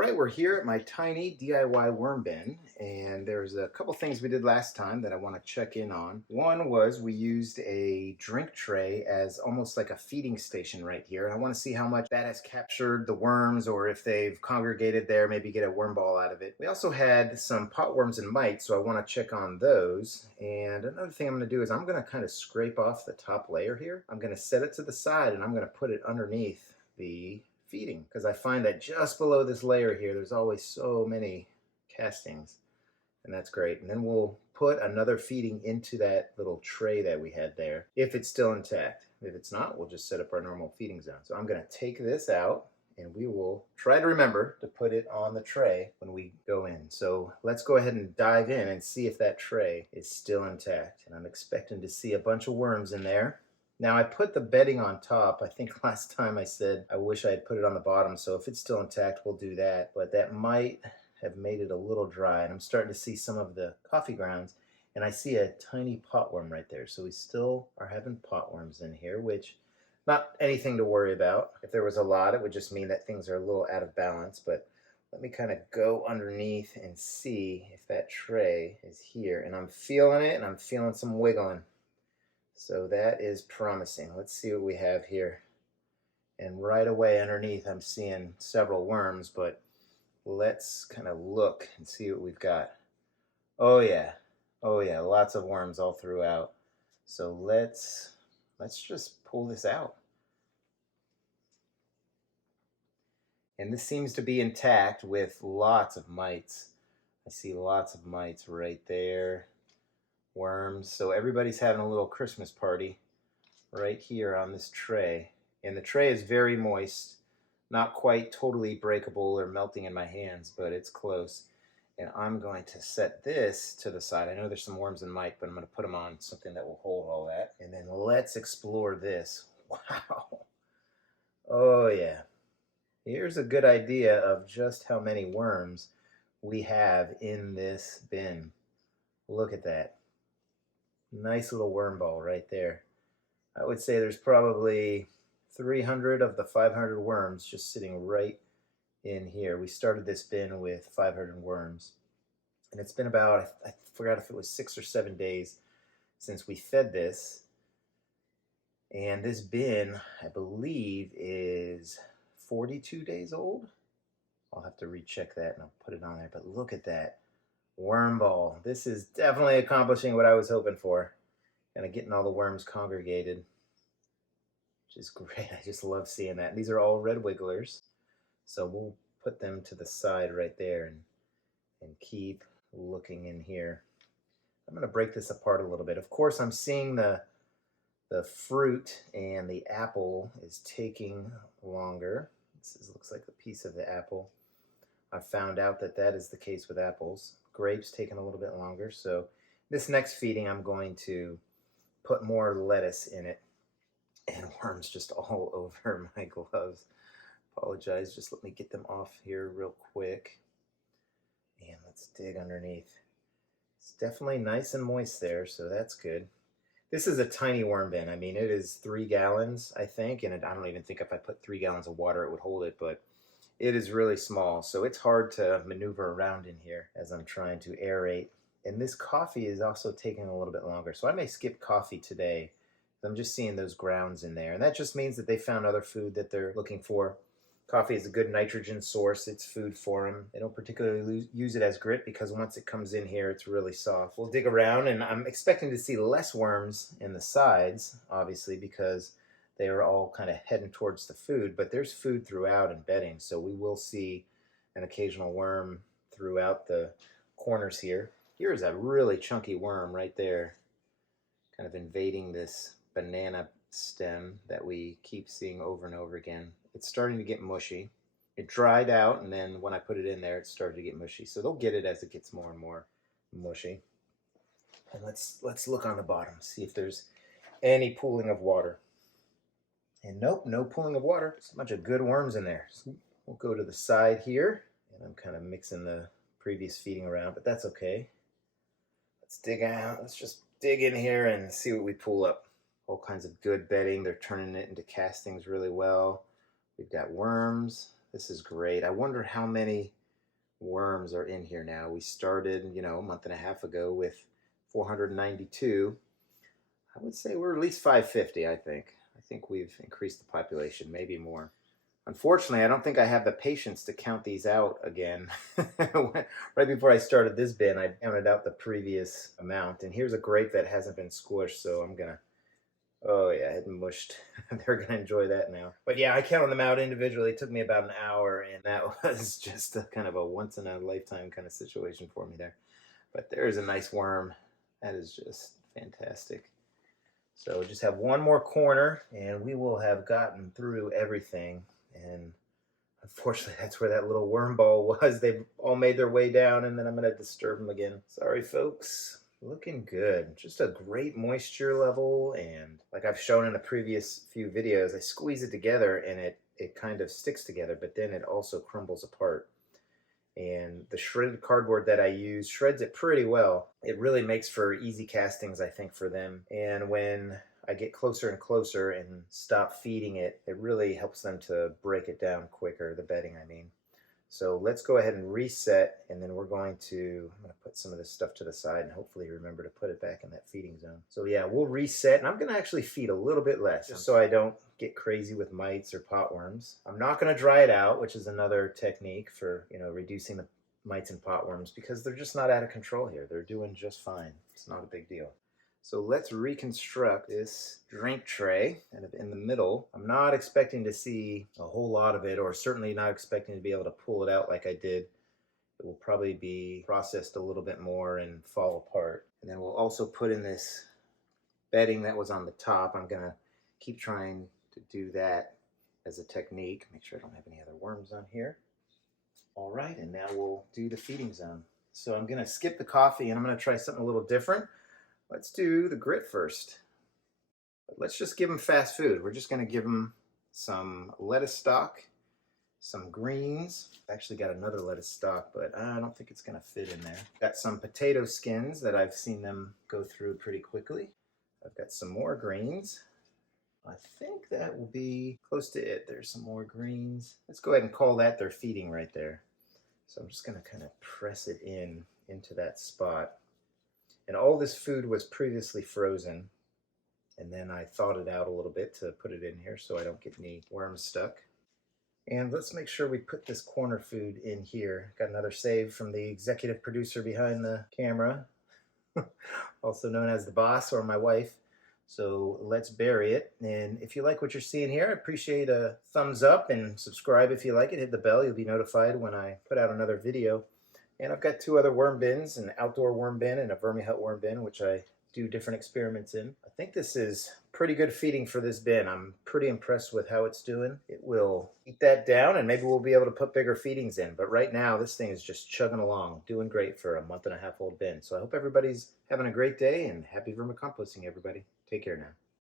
right, we're here at my tiny DIY worm bin, and there's a couple things we did last time that I want to check in on. One was we used a drink tray as almost like a feeding station right here, and I want to see how much that has captured the worms or if they've congregated there, maybe get a worm ball out of it. We also had some pot worms and mites, so I want to check on those. And another thing I'm going to do is I'm going to kind of scrape off the top layer here. I'm going to set it to the side and I'm going to put it underneath the feeding, because I find that just below this layer here there's always so many castings, and that's great. And then we'll put another feeding into that little tray that we had there if it's still intact. If it's not, we'll just set up our normal feeding zone. So I'm going to take this out and we will try to remember to put it on the tray when we go in. So let's go ahead and dive in and see if that tray is still intact. And I'm expecting to see a bunch of worms in there. Now I put the bedding on top. I think last time I said I wish I had put it on the bottom, so if it's still intact we'll do that, but that might have made it a little dry, and I'm starting to see some of the coffee grounds, and I see a tiny potworm right there. So we still are having potworms in here, which not anything to worry about. If there was a lot, it would just mean that things are a little out of balance, but let me kind of go underneath and see if that tray is here. And I'm feeling it, and I'm feeling some wiggling. So that is promising. Let's see what we have here. And right away underneath I'm seeing several worms, but let's kind of look and see what we've got. Oh yeah, lots of worms all throughout. So let's just pull this out. And this seems to be intact with lots of mites. I see lots of mites right there. Worms. So everybody's having a little Christmas party right here on this tray. And the tray is very moist, not quite totally breakable or melting in my hands, but it's close. And I'm going to set this to the side. I know there's some worms and mite, but I'm going to put them on something that will hold all that. And then let's explore this. Wow. Oh yeah. Here's a good idea of just how many worms we have in this bin. Look at that. Nice little worm ball right there. I would say there's probably 300 of the 500 worms just sitting right in here. We started this bin with 500 worms, and it's been about, I forgot if it was 6 or 7 days since we fed this. And this bin, I believe, is 42 days old. I'll have to recheck that and I'll put it on there. But look at that worm ball. This is definitely accomplishing what I was hoping for. Kind of getting all the worms congregated, which is great. I just love seeing that. And these are all red wigglers. So we'll put them to the side right there and keep looking in here. I'm going to break this apart a little bit. Of course, I'm seeing the fruit, and the apple is taking longer. This looks like a piece of the apple. I found out that that is the case with apples. Grapes taking a little bit longer. So this next feeding I'm going to put more lettuce in it. And worms just all over my gloves. Apologize, just let me get them off here real quick. And let's dig underneath. It's definitely nice and moist there, so that's good. This is a tiny worm bin. I mean, it is 3 gallons, I think, and I don't even think if I put 3 gallons of water it would hold it, but it is really small, so it's hard to maneuver around in here as I'm trying to aerate. And this coffee is also taking a little bit longer, so I may skip coffee today. I'm just seeing those grounds in there, and that just means that they found other food that they're looking for. Coffee is a good nitrogen source. It's food for them. They don't particularly use it as grit because once it comes in here, it's really soft. We'll dig around, and I'm expecting to see less worms in the sides, obviously, because they are all kind of heading towards the food, but there's food throughout and bedding, so we will see an occasional worm throughout the corners here. Here's a really chunky worm right there, kind of invading this banana stem that we keep seeing over and over again. It's starting to get mushy. It dried out, and then when I put it in there, it started to get mushy. So they'll get it as it gets more and more mushy. And let's look on the bottom, see if there's any pooling of water. And nope, no pooling of water. There's a bunch of good worms in there. So we'll go to the side here, and I'm kind of mixing the previous feeding around, but that's okay. Let's dig out. Let's just dig in here and see what we pull up. All kinds of good bedding. They're turning it into castings really well. We've got worms. This is great. I wonder how many worms are in here now. We started, you know, a month and a half ago with 492. I would say we're at least 550, I think. I think we've increased the population, maybe more. Unfortunately, I don't think I have the patience to count these out again. Right before I started this bin, I counted out the previous amount. And here's a grape that hasn't been squished, so I'm gonna, oh yeah, it mushed. They're gonna enjoy that now. But yeah, I counted them out individually. It took me about an hour, and that was just a kind of a once in a lifetime kind of situation for me there. But there's a nice worm. That is just fantastic. So just have one more corner, and we will have gotten through everything. And unfortunately, that's where that little worm ball was. They've all made their way down, and then I'm going to disturb them again. Sorry, folks. Looking good. Just a great moisture level, and like I've shown in the previous few videos, I squeeze it together, and it kind of sticks together, but then it also crumbles apart. And the shredded cardboard that I use shreds it pretty well. It really makes for easy castings, I think, for them. And when I get closer and closer and stop feeding it, it really helps them to break it down quicker, the bedding I mean. So let's go ahead and reset, and then I'm going to put some of this stuff to the side and hopefully remember to put it back in that feeding zone. So yeah, we'll reset, and I'm going to actually feed a little bit less just so I don't get crazy with mites or potworms. I'm not going to dry it out, which is another technique for, you know, reducing the mites and potworms, because they're just not out of control here. They're doing just fine. It's not a big deal. So let's reconstruct this drink tray kind of in the middle. I'm not expecting to see a whole lot of it, or certainly not expecting to be able to pull it out like I did. It will probably be processed a little bit more and fall apart. And then we'll also put in this bedding that was on the top. I'm gonna keep trying to do that as a technique. Make sure I don't have any other worms on here. All right, and now we'll do the feeding zone. So I'm gonna skip the coffee, and I'm gonna try something a little different. Let's do the grit first. But let's just give them fast food. We're just going to give them some lettuce stalk, some greens. I've actually got another lettuce stalk, but I don't think it's going to fit in there. Got some potato skins that I've seen them go through pretty quickly. I've got some more greens. I think that will be close to it. There's some more greens. Let's go ahead and call that their feeding right there. So I'm just going to kind of press it into that spot. And all this food was previously frozen, and then I thawed it out a little bit to put it in here so I don't get any worms stuck. And let's make sure we put this corner food in here. Got another save from the executive producer behind the camera, also known as the boss, or my wife. So let's bury it. And if you like what you're seeing here, I appreciate a thumbs up, and subscribe if you like it. Hit the bell. You'll be notified when I put out another video. And I've got two other worm bins, an outdoor worm bin and a vermihut worm bin, which I do different experiments in. I think this is pretty good feeding for this bin. I'm pretty impressed with how it's doing. It will eat that down, and maybe we'll be able to put bigger feedings in. But right now, this thing is just chugging along, doing great for a month and a half old bin. So I hope everybody's having a great day, and happy vermicomposting, everybody. Take care now.